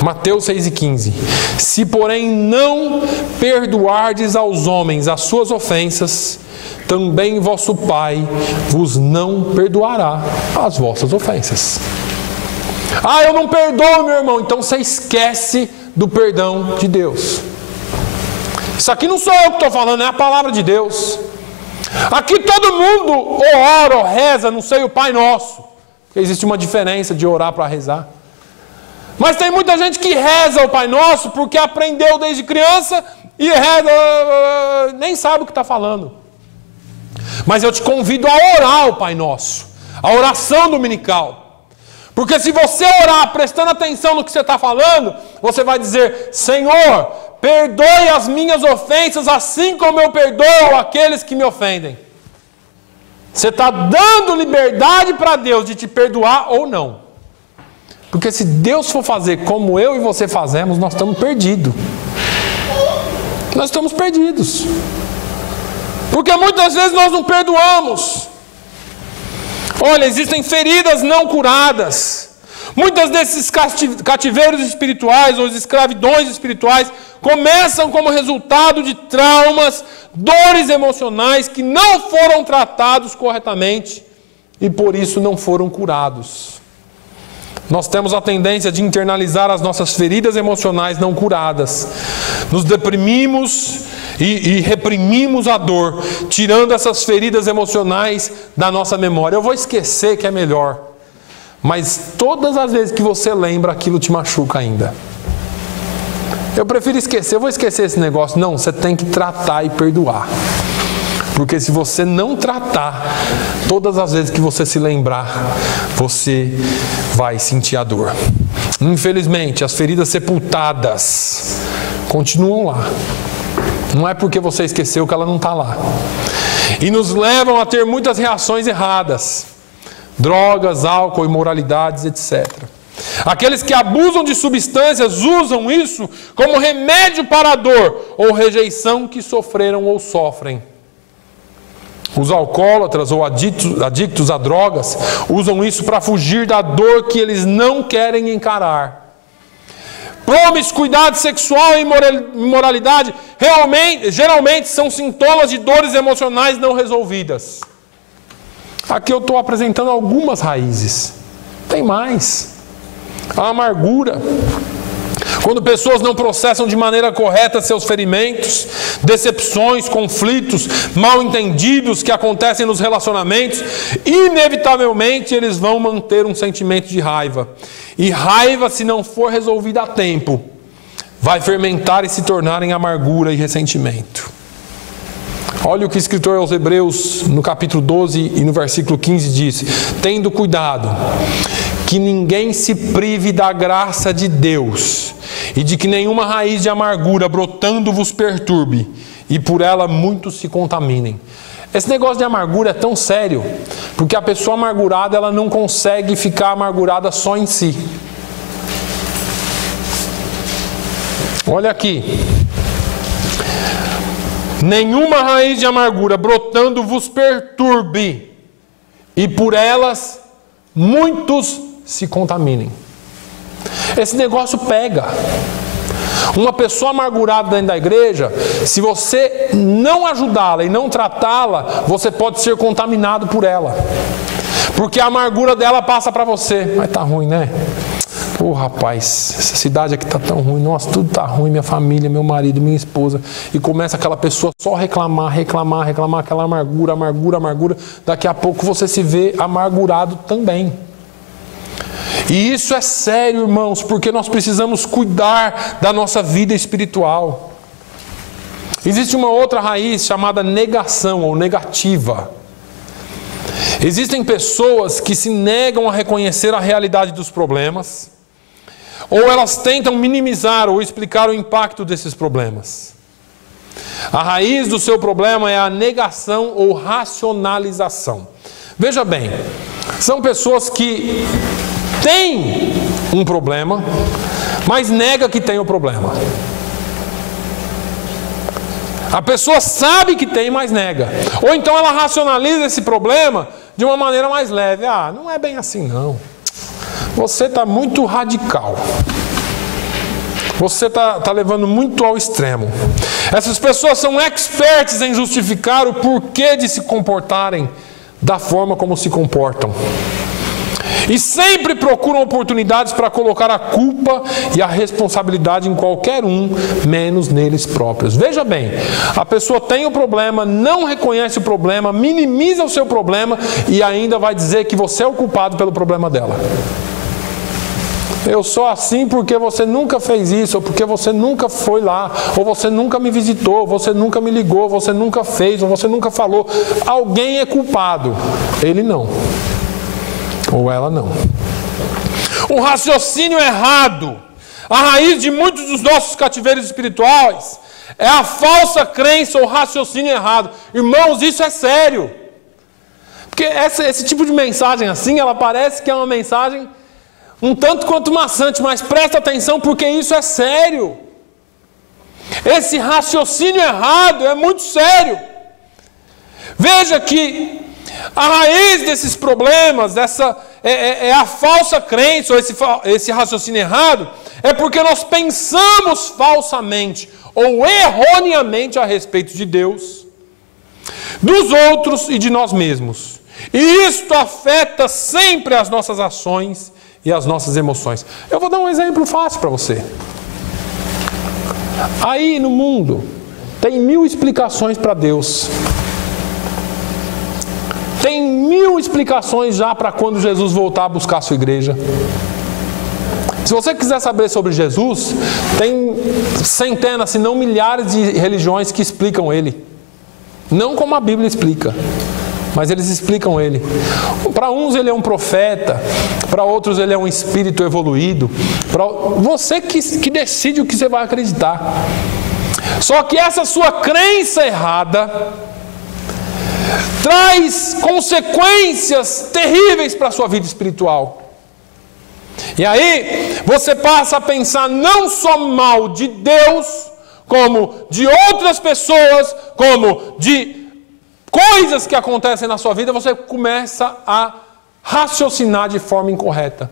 Mateus 6,15. Se, porém, não perdoardes aos homens as suas ofensas, também vosso Pai vos não perdoará as vossas ofensas. Ah, eu não perdoo, meu irmão. Então você esquece do perdão de Deus. Isso aqui não sou eu que estou falando, é a palavra de Deus. Aqui todo mundo ou ora ou reza, não sei, o Pai Nosso. Porque existe uma diferença de orar para rezar. Mas tem muita gente que reza o Pai Nosso porque aprendeu desde criança e reza, nem sabe o que está falando. Mas eu te convido a orar o Pai Nosso, a oração dominical. Porque se você orar prestando atenção no que você está falando, você vai dizer: Senhor, perdoe as minhas ofensas assim como eu perdoo aqueles que me ofendem. Você está dando liberdade para Deus de te perdoar ou não. Porque se Deus for fazer como eu e você fazemos, nós estamos perdidos. Nós estamos perdidos. Porque muitas vezes nós não perdoamos. Olha, existem feridas não curadas. Muitas desses cativeiros espirituais ou escravidões espirituais começam como resultado de traumas, dores emocionais que não foram tratados corretamente e por isso não foram curados. Nós temos a tendência de internalizar as nossas feridas emocionais não curadas. Nos deprimimos e reprimimos a dor, tirando essas feridas emocionais da nossa memória. Eu vou esquecer que é melhor, mas todas as vezes que você lembra, aquilo te machuca ainda. Eu prefiro esquecer, eu vou esquecer esse negócio. Não, você tem que tratar e perdoar. Porque se você não tratar, todas as vezes que você se lembrar, você vai sentir a dor. Infelizmente, as feridas sepultadas continuam lá. Não é porque você esqueceu que ela não está lá. E nos levam a ter muitas reações erradas. Drogas, álcool, imoralidades, etc. Aqueles que abusam de substâncias usam isso como remédio para a dor ou rejeição que sofreram ou sofrem. Os alcoólatras ou adictos a drogas usam isso para fugir da dor que eles não querem encarar. Promiscuidade sexual e imoralidade geralmente são sintomas de dores emocionais não resolvidas. Aqui eu estou apresentando algumas raízes. Tem mais. A amargura. Quando pessoas não processam de maneira correta seus ferimentos, decepções, conflitos, mal-entendidos que acontecem nos relacionamentos, inevitavelmente eles vão manter um sentimento de raiva. E raiva, se não for resolvida a tempo, vai fermentar e se tornar em amargura e ressentimento. Olha o que o escritor aos Hebreus, no capítulo 12 e no versículo 15 diz: tendo cuidado, que ninguém se prive da graça de Deus, e de que nenhuma raiz de amargura brotando vos perturbe, e por ela muitos se contaminem. Esse negócio de amargura é tão sério, porque a pessoa amargurada, ela não consegue ficar amargurada só em si. Olha aqui. Nenhuma raiz de amargura brotando vos perturbe, e por elas muitos se contaminem. Esse negócio pega. Uma pessoa amargurada dentro da igreja, se você não ajudá-la e não tratá-la, você pode ser contaminado por ela. Porque a amargura dela passa para você. Mas tá ruim, né? Pô, rapaz, essa cidade aqui tá tão ruim. Nossa, tudo tá ruim. Minha família, meu marido, minha esposa. E começa aquela pessoa só reclamar. Aquela amargura. Daqui a pouco você se vê amargurado também. E isso é sério, irmãos, porque nós precisamos cuidar da nossa vida espiritual. Existe uma outra raiz chamada negação ou negativa. Existem pessoas que se negam a reconhecer a realidade dos problemas, ou elas tentam minimizar ou explicar o impacto desses problemas. A raiz do seu problema é a negação ou racionalização. Veja bem, são pessoas que têm um problema, mas nega que tem o problema. A pessoa sabe que tem, mas nega. Ou então ela racionaliza esse problema de uma maneira mais leve. Ah, não é bem assim não. Você está muito radical. Você está levando muito ao extremo. Essas pessoas são expertas em justificar o porquê de se comportarem da forma como se comportam. E sempre procuram oportunidades para colocar a culpa e a responsabilidade em qualquer um, menos neles próprios. Veja bem, a pessoa tem o problema, não reconhece o problema, minimiza o seu problema e ainda vai dizer que você é o culpado pelo problema dela. Eu sou assim porque você nunca fez isso, ou porque você nunca foi lá, ou você nunca me visitou, ou você nunca me ligou, ou você nunca fez, ou você nunca falou. Alguém é culpado, ele não. Ou ela não. Um raciocínio errado. A raiz de muitos dos nossos cativeiros espirituais é a falsa crença ou raciocínio errado. Irmãos, isso é sério. Porque esse tipo de mensagem assim, ela parece que é uma mensagem um tanto quanto maçante, mas presta atenção porque isso é sério. Esse raciocínio errado é muito sério. Veja que a raiz desses problemas, é a falsa crença, ou esse raciocínio errado, é porque nós pensamos falsamente ou erroneamente a respeito de Deus, dos outros e de nós mesmos. E isto afeta sempre as nossas ações e as nossas emoções. Eu vou dar um exemplo fácil para você. Aí no mundo, Tem 1000 explicações para Deus. Tem 1000 explicações já para quando Jesus voltar a buscar a sua igreja. Se você quiser saber sobre Jesus, tem centenas, se não milhares de religiões que explicam Ele. Não como a Bíblia explica, mas eles explicam Ele. Para uns Ele é um profeta, para outros Ele é um espírito evoluído. Para você que decide o que você vai acreditar. Só que essa sua crença errada traz consequências terríveis para a sua vida espiritual. E aí você passa a pensar não só mal de Deus, como de outras pessoas, como de coisas que acontecem na sua vida. Você começa a raciocinar de forma incorreta.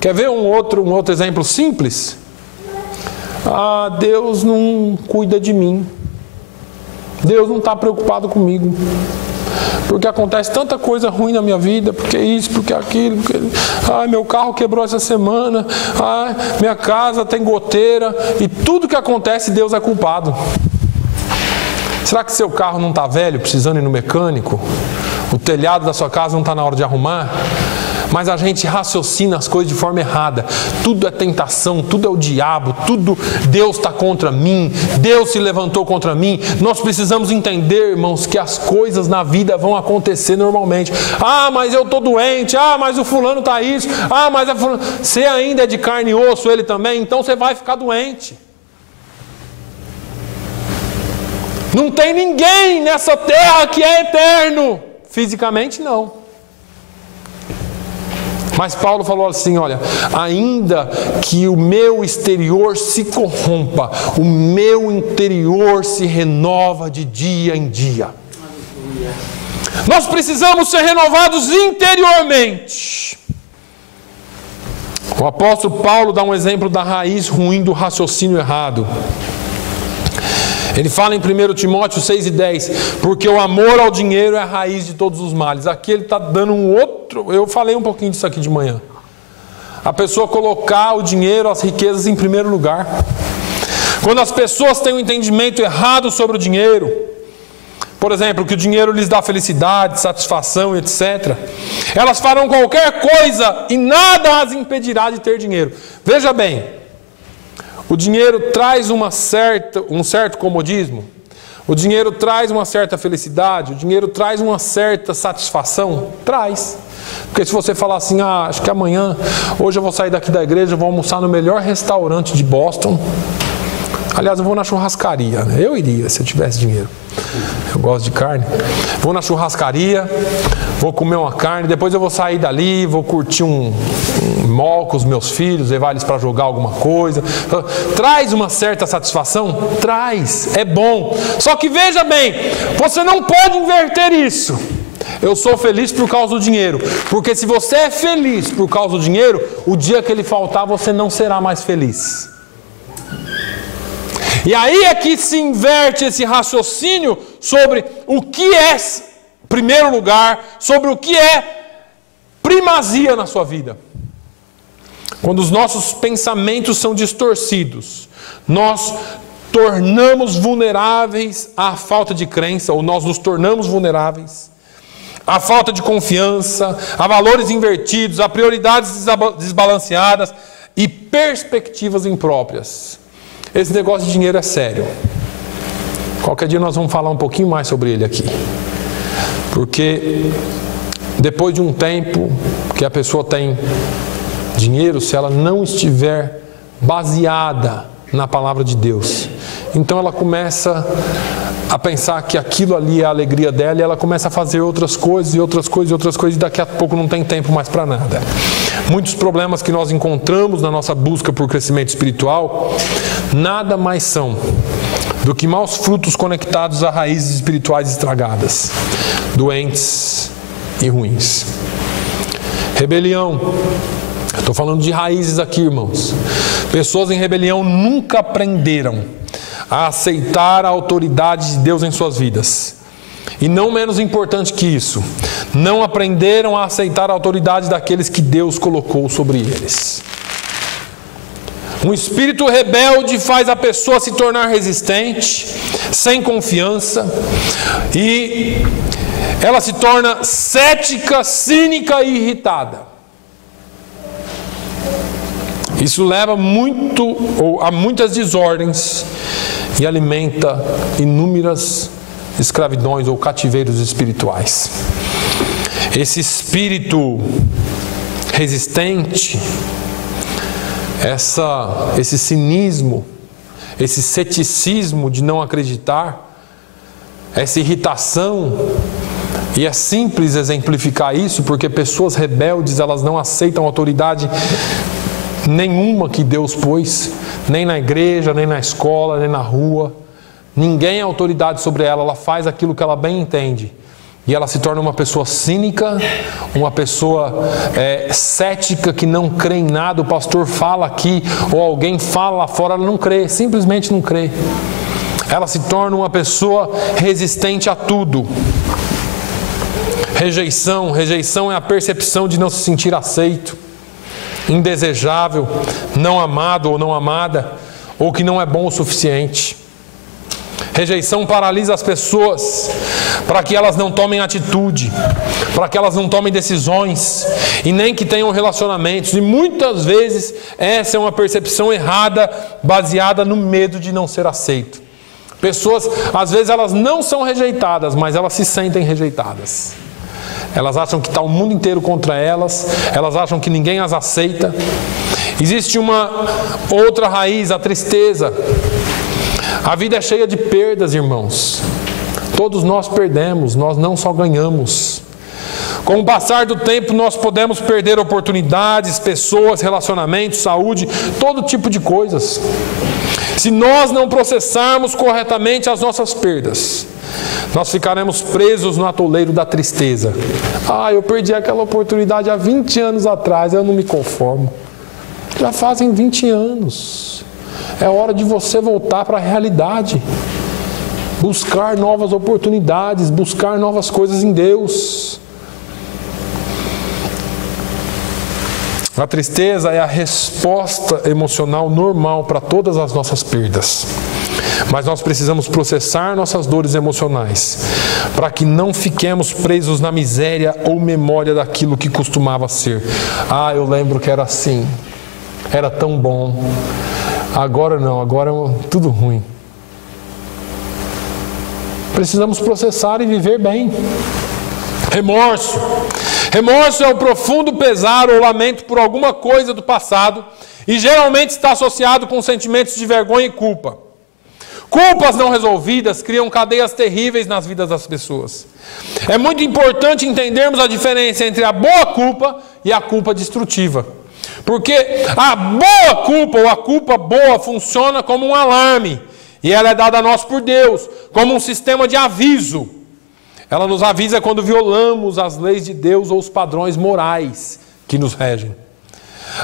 Quer ver um outro exemplo simples? Deus não cuida de mim. Deus não está preocupado comigo. Porque acontece tanta coisa ruim na minha vida, porque isso, porque aquilo, meu carro quebrou essa semana, minha casa tem goteira, e tudo que acontece Deus é culpado. Será que seu carro não está velho, precisando ir no mecânico? O telhado da sua casa não está na hora de arrumar? Mas a gente raciocina as coisas de forma errada. Tudo é tentação, tudo é o diabo, tudo Deus está contra mim, Deus se levantou contra mim. Nós precisamos entender, irmãos, que as coisas na vida vão acontecer normalmente. Mas eu estou doente, mas o fulano está isso, mas a fulano... Você ainda é de carne e osso, ele também, então você vai ficar doente. Não tem ninguém nessa terra que é eterno. Fisicamente não. Mas Paulo falou assim, olha, ainda que o meu exterior se corrompa, o meu interior se renova de dia em dia. Nós precisamos ser renovados interiormente. O apóstolo Paulo dá um exemplo da raiz ruim do raciocínio errado. Ele fala em 1 Timóteo 6:10, porque o amor ao dinheiro é a raiz de todos os males. Aqui ele está dando um outro, eu falei um pouquinho disso aqui de manhã. A pessoa colocar o dinheiro, as riquezas em primeiro lugar. Quando as pessoas têm um entendimento errado sobre o dinheiro, por exemplo, que o dinheiro lhes dá felicidade, satisfação, etc., elas farão qualquer coisa e nada as impedirá de ter dinheiro. Veja bem, o dinheiro traz um certo comodismo, o dinheiro traz uma certa felicidade, o dinheiro traz uma certa satisfação, traz. Porque se você falar assim, acho que amanhã, hoje eu vou sair daqui da igreja, vou almoçar no melhor restaurante de Boston. Aliás, eu vou na churrascaria, né? Eu iria se eu tivesse dinheiro. Eu gosto de carne. Vou na churrascaria, vou comer uma carne, depois eu vou sair dali, vou curtir um mall com os meus filhos, levar eles para jogar alguma coisa. Traz uma certa satisfação? Traz, é bom. Só que veja bem, você não pode inverter isso. Eu sou feliz por causa do dinheiro. Porque se você é feliz por causa do dinheiro, o dia que ele faltar você não será mais feliz. E aí é que se inverte esse raciocínio sobre o que é primeiro lugar, sobre o que é primazia na sua vida. Quando os nossos pensamentos são distorcidos, nós tornamos vulneráveis à falta de crença, ou nós nos tornamos vulneráveis à falta de confiança, a valores invertidos, a prioridades desbalanceadas e perspectivas impróprias. Esse negócio de dinheiro é sério. Qualquer dia nós vamos falar um pouquinho mais sobre ele aqui. Porque depois de um tempo que a pessoa tem dinheiro, se ela não estiver baseada na palavra de Deus, então ela começa a pensar que aquilo ali é a alegria dela, e ela começa a fazer outras coisas, e daqui a pouco não tem tempo mais para nada. Muitos problemas que nós encontramos na nossa busca por crescimento espiritual, nada mais são do que maus frutos conectados a raízes espirituais estragadas, doentes e ruins. Rebelião. Estou falando de raízes aqui, irmãos. Pessoas em rebelião nunca aprenderam a aceitar a autoridade de Deus em suas vidas. E não menos importante que isso, não aprenderam a aceitar a autoridade daqueles que Deus colocou sobre eles. Um espírito rebelde faz a pessoa se tornar resistente, sem confiança, e ela se torna cética, cínica e irritada. Isso leva a muitas desordens e alimenta inúmeras escravidões ou cativeiros espirituais. Esse espírito resistente, esse cinismo, esse ceticismo de não acreditar, essa irritação, e é simples exemplificar isso, porque pessoas rebeldes, elas não aceitam autoridade nenhuma que Deus pôs, nem na igreja, nem na escola, nem na rua. Ninguém é autoridade sobre ela, ela faz aquilo que ela bem entende. E ela se torna uma pessoa cínica, uma pessoa cética, que não crê em nada. O pastor fala aqui, ou alguém fala lá fora, ela não crê, simplesmente não crê. Ela se torna uma pessoa resistente a tudo. Rejeição é a percepção de não se sentir aceito, indesejável, não amado ou não amada, ou que não é bom o suficiente. Rejeição paralisa as pessoas para que elas não tomem atitude, para que elas não tomem decisões e nem que tenham relacionamentos. E muitas vezes essa é uma percepção errada, baseada no medo de não ser aceito. Pessoas, às vezes elas não são rejeitadas, mas elas se sentem rejeitadas. Elas acham que está o mundo inteiro contra elas, elas acham que ninguém as aceita. Existe uma outra raiz, a tristeza. A vida é cheia de perdas, irmãos. Todos nós perdemos, nós não só ganhamos. Com o passar do tempo, nós podemos perder oportunidades, pessoas, relacionamentos, saúde, todo tipo de coisas. Se nós não processarmos corretamente as nossas perdas, nós ficaremos presos no atoleiro da tristeza. Eu perdi aquela oportunidade há 20 anos atrás, eu não me conformo. Já fazem 20 anos. É hora de você voltar para a realidade. Buscar novas oportunidades, buscar novas coisas em Deus. A tristeza é a resposta emocional normal para todas as nossas perdas. Mas nós precisamos processar nossas dores emocionais, para que não fiquemos presos na miséria ou memória daquilo que costumava ser. Eu lembro que era assim, era tão bom. Agora não, agora é tudo ruim. Precisamos processar e viver bem. Remorso. Remorso é o profundo pesar ou lamento por alguma coisa do passado e geralmente está associado com sentimentos de vergonha e culpa. Culpas não resolvidas criam cadeias terríveis nas vidas das pessoas. É muito importante entendermos a diferença entre a boa culpa e a culpa destrutiva. Porque a boa culpa ou a culpa boa funciona como um alarme. E ela é dada a nós por Deus, como um sistema de aviso. Ela nos avisa quando violamos as leis de Deus ou os padrões morais que nos regem.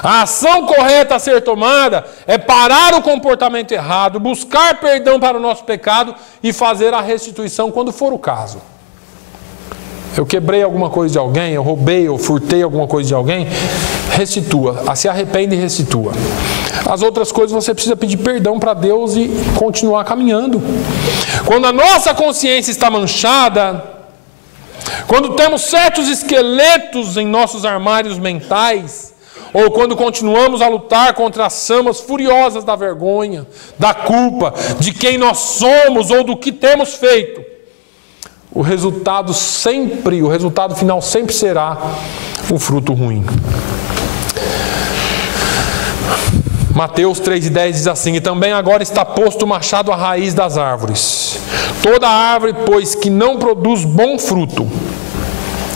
A ação correta a ser tomada é parar o comportamento errado, buscar perdão para o nosso pecado e fazer a restituição quando for o caso. Eu quebrei alguma coisa de alguém, eu roubei, eu furtei alguma coisa de alguém, restitua, se arrepende e restitua. As outras coisas você precisa pedir perdão para Deus e continuar caminhando. Quando a nossa consciência está manchada, quando temos certos esqueletos em nossos armários mentais, ou quando continuamos a lutar contra as chamas furiosas da vergonha, da culpa, de quem nós somos ou do que temos feito, o resultado final sempre será um fruto ruim. Mateus 3,10 diz assim: e também agora está posto o machado à raiz das árvores. Toda árvore, pois, que não produz bom fruto,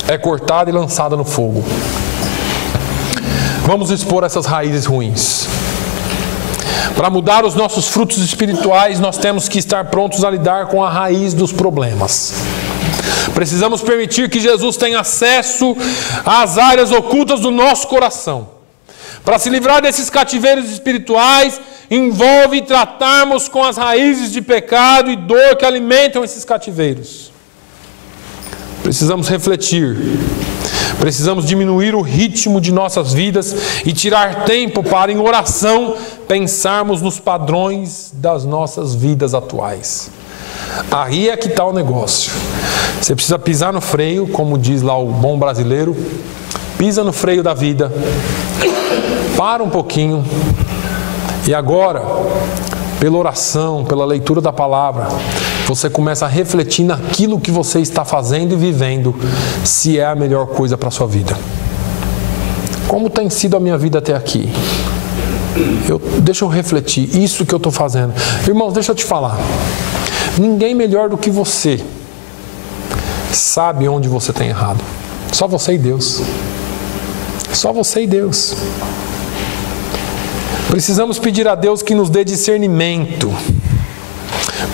é cortada e lançada no fogo. Vamos expor essas raízes ruins. Para mudar os nossos frutos espirituais, nós temos que estar prontos a lidar com a raiz dos problemas. Precisamos permitir que Jesus tenha acesso às áreas ocultas do nosso coração. Para se livrar desses cativeiros espirituais, envolve tratarmos com as raízes de pecado e dor que alimentam esses cativeiros. Precisamos refletir. Precisamos diminuir o ritmo de nossas vidas e tirar tempo para, em oração, pensarmos nos padrões das nossas vidas atuais. Aí é que está o negócio. Você precisa pisar no freio, como diz lá o bom brasileiro. Pisa no freio da vida. Para um pouquinho. E agora, pela oração, pela leitura da palavra, você começa a refletir naquilo que você está fazendo e vivendo, se é a melhor coisa para a sua vida. Como tem sido a minha vida até aqui? Deixa eu refletir, isso que eu estou fazendo. Irmãos, deixa eu te falar. Ninguém melhor do que você sabe onde você tem errado. Só você e Deus. Só você e Deus. Precisamos pedir a Deus que nos dê discernimento.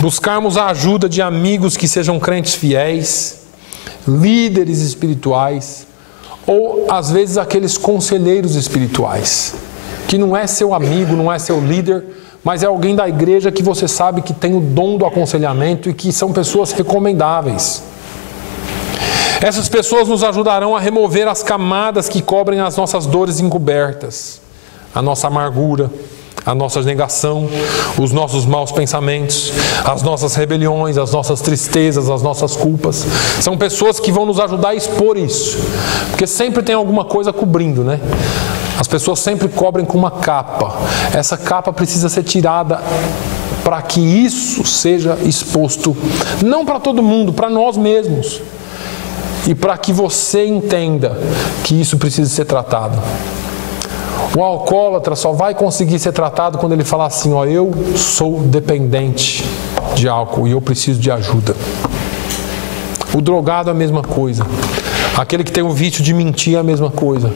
Buscarmos a ajuda de amigos que sejam crentes fiéis, líderes espirituais, ou às vezes aqueles conselheiros espirituais, que não é seu amigo, não é seu líder, mas é alguém da igreja que você sabe que tem o dom do aconselhamento e que são pessoas recomendáveis. Essas pessoas nos ajudarão a remover as camadas que cobrem as nossas dores encobertas, a nossa amargura, a nossa negação, os nossos maus pensamentos, as nossas rebeliões, as nossas tristezas, as nossas culpas. São pessoas que vão nos ajudar a expor isso, porque sempre tem alguma coisa cobrindo, né? As pessoas sempre cobrem com uma capa. Essa capa precisa ser tirada para que isso seja exposto, não para todo mundo, para nós mesmos. E para que você entenda que isso precisa ser tratado. O alcoólatra só vai conseguir ser tratado quando ele falar assim, ó, eu sou dependente de álcool e eu preciso de ajuda. O drogado é a mesma coisa. Aquele que tem o vício de mentir é a mesma coisa.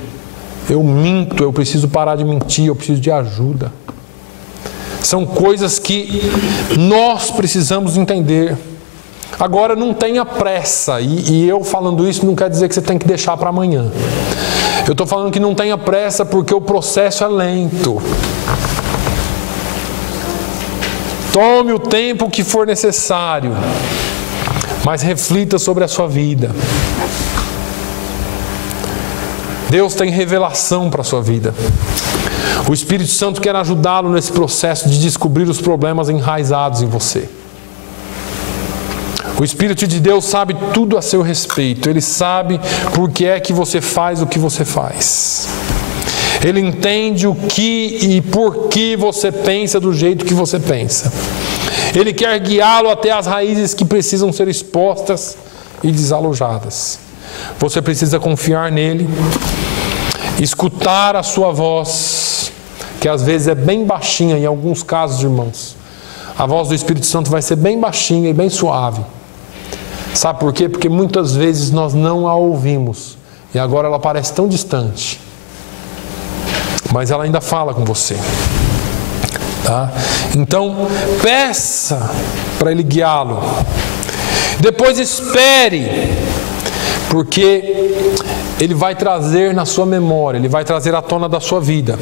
Eu minto, eu preciso parar de mentir, eu preciso de ajuda. São coisas que nós precisamos entender. Agora, não tenha pressa, e eu falando isso não quer dizer que você tem que deixar para amanhã. Eu estou falando que não tenha pressa porque o processo é lento. Tome o tempo que for necessário, mas reflita sobre a sua vida. Deus tem revelação para a sua vida. O Espírito Santo quer ajudá-lo nesse processo de descobrir os problemas enraizados em você. O Espírito de Deus sabe tudo a seu respeito. Ele sabe por que é que você faz o que você faz. Ele entende o que e por que você pensa do jeito que você pensa. Ele quer guiá-lo até as raízes que precisam ser expostas e desalojadas. Você precisa confiar nele, escutar a sua voz, que às vezes é bem baixinha, em alguns casos, irmãos. A voz do Espírito Santo vai ser bem baixinha e bem suave. Sabe por quê? Porque muitas vezes nós não a ouvimos e agora ela parece tão distante, mas ela ainda fala com você, tá? Então peça para Ele guiá-lo. Depois espere, porque Ele vai trazer na sua memória, Ele vai trazer à tona da sua vida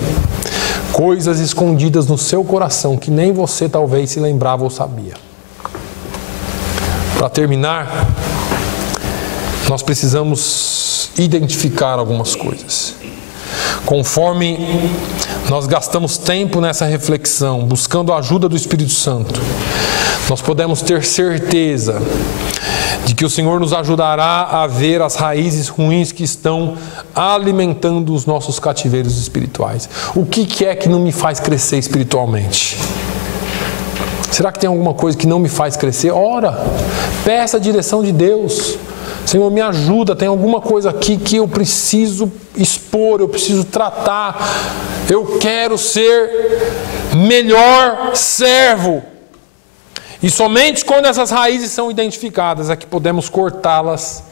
coisas escondidas no seu coração que nem você talvez se lembrava ou sabia. Para terminar, nós precisamos identificar algumas coisas. Conforme nós gastamos tempo nessa reflexão, buscando a ajuda do Espírito Santo, nós podemos ter certeza de que o Senhor nos ajudará a ver as raízes ruins que estão alimentando os nossos cativeiros espirituais. O que é que não me faz crescer espiritualmente? Será que tem alguma coisa que não me faz crescer? Ora, peça a direção de Deus. Senhor, me ajuda, tem alguma coisa aqui que eu preciso expor, eu preciso tratar. Eu quero ser melhor servo. E somente quando essas raízes são identificadas é que podemos cortá-las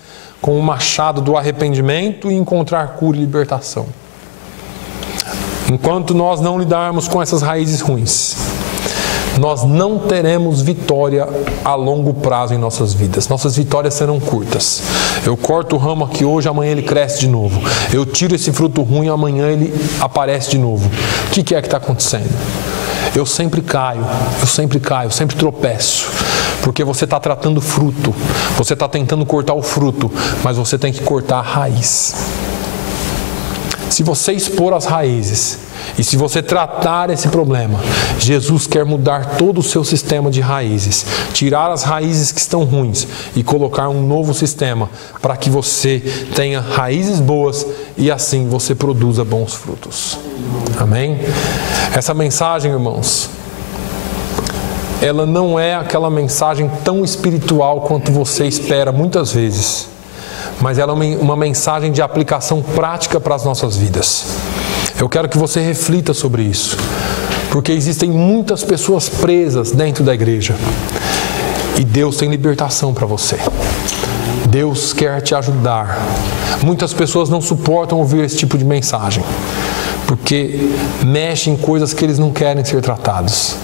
com o machado do arrependimento e encontrar cura e libertação. Enquanto nós não lidarmos com essas raízes ruins, nós não teremos vitória a longo prazo em nossas vidas. Nossas vitórias serão curtas. Eu corto o ramo aqui hoje, amanhã ele cresce de novo. Eu tiro esse fruto ruim, amanhã ele aparece de novo. O que é que está acontecendo? Eu sempre caio, sempre tropeço. porque você está tratando fruto, você está tentando cortar o fruto, mas você tem que cortar a raiz. Se você expor as raízes e se você tratar esse problema, Jesus quer mudar todo o seu sistema de raízes, tirar as raízes que estão ruins e colocar um novo sistema para que você tenha raízes boas e assim você produza bons frutos. Amém? Essa mensagem, irmãos, ela não é aquela mensagem tão espiritual quanto você espera muitas vezes, mas ela é uma mensagem de aplicação prática para as nossas vidas. Eu quero que você reflita sobre isso, porque existem muitas pessoas presas dentro da igreja e Deus tem libertação para você. Deus quer te ajudar. Muitas pessoas não suportam ouvir esse tipo de mensagem, porque mexe em coisas que eles não querem ser tratados.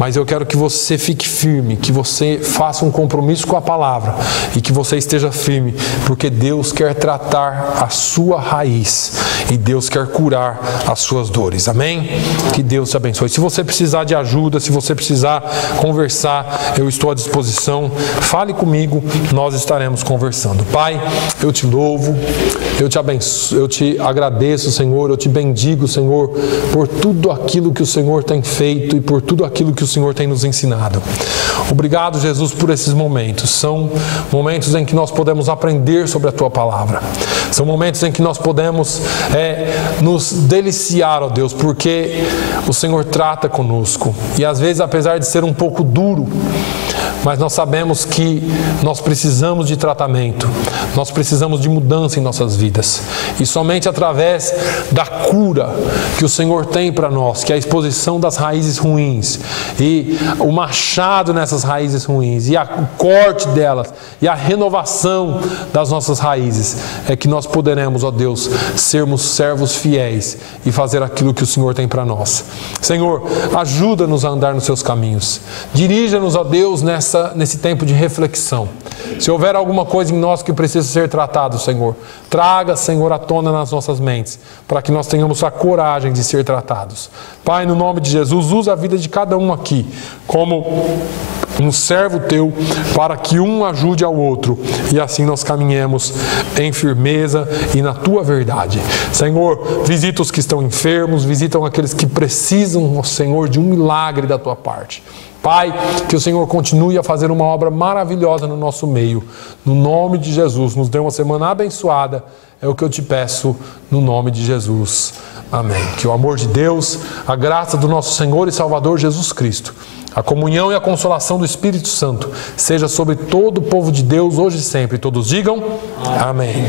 Mas eu quero que você fique firme, que você faça um compromisso com a palavra e que você esteja firme, porque Deus quer tratar a sua raiz e Deus quer curar as suas dores. Amém? Que Deus te abençoe. Se você precisar de ajuda, se você precisar conversar, eu estou à disposição. Fale comigo, nós estaremos conversando. Pai, eu te louvo, eu te abençoo, eu te agradeço, Senhor, eu te bendigo, Senhor, por tudo aquilo que o Senhor tem feito e por tudo aquilo que o Senhor tem nos ensinado. Obrigado, Jesus, por esses momentos. São momentos em que nós podemos aprender sobre a Tua Palavra. São momentos em que nós podemos nos deliciar, ó Deus, porque o Senhor trata conosco. E às vezes, apesar de ser um pouco duro, mas nós sabemos que nós precisamos de tratamento, nós precisamos de mudança em nossas vidas. E somente através da cura que o Senhor tem para nós, que é a exposição das raízes ruins, e o machado nessas raízes ruins, e o corte delas, e a renovação das nossas raízes, é que nós poderemos, ó Deus, sermos servos fiéis e fazer aquilo que o Senhor tem para nós. Senhor, ajuda-nos a andar nos seus caminhos. Dirija-nos, ó Deus, nesse tempo de reflexão. Se houver alguma coisa em nós que precisa ser tratado, Senhor, traga, Senhor, à tona nas nossas mentes, para que nós tenhamos a coragem de ser tratados. Pai, no nome de Jesus, usa a vida de cada um aqui como um servo Teu, para que um ajude ao outro, e assim nós caminhemos em firmeza e na Tua verdade. Senhor, visita os que estão enfermos, visita aqueles que precisam, Senhor, de um milagre da Tua parte. Pai, que o Senhor continue a fazer uma obra maravilhosa no nosso meio. No nome de Jesus, nos dê uma semana abençoada. É o que eu te peço, no nome de Jesus. Amém. Que o amor de Deus, a graça do nosso Senhor e Salvador Jesus Cristo, a comunhão e a consolação do Espírito Santo seja sobre todo o povo de Deus, hoje e sempre. Todos digam amém.